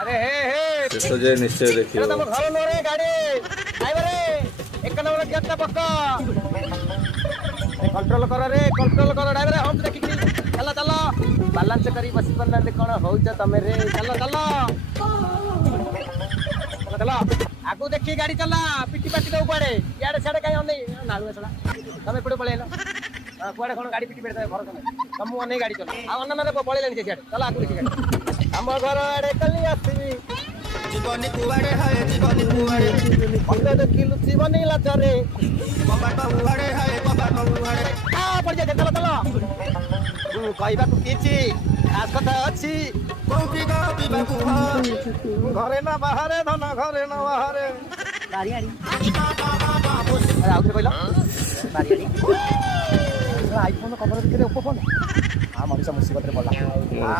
अरे हे तो जे निश्चय देखियो तुम घर लो रे गाड़ी ड्राइवर एक नंबर गेट पक्का कंट्रोल करो ड्राइवर हम देखि चलो चलो बैलेंस करी बसी पन्ना कौन होउछ तमे रे चलो चलो चलो आगु देखी गाड़ी चला पिटी पाटी दो पड़े यार साडे काई ओने नालु चला तमे पड़े पळेलो कुआडे कोन गाड़ी पिटी पेड़ घर तुम ओने गाड़ी चला आ ओने रे पळेलानी से साडे चला आगु देखी गाड़ी हम घर आडे कली आसीबी जीवनी कुआडे हाय जीवनी कुआडे मते देखिलु जीवनी लाचारे बाबा कुआडे हाय बाबा कुआडे आ पड़ जा चलो चलो कहबा को किछि खास कथा अछि कोठी गा बिबा कुआ घरे ना बाहरे धन घरे ना बाहरे बारियाड़ी अरे आउथे कहलो बारियाड़ी आईफोन कवर भिତରେ ओप्पो फोन आ मनीषा मुसीबत रे पडला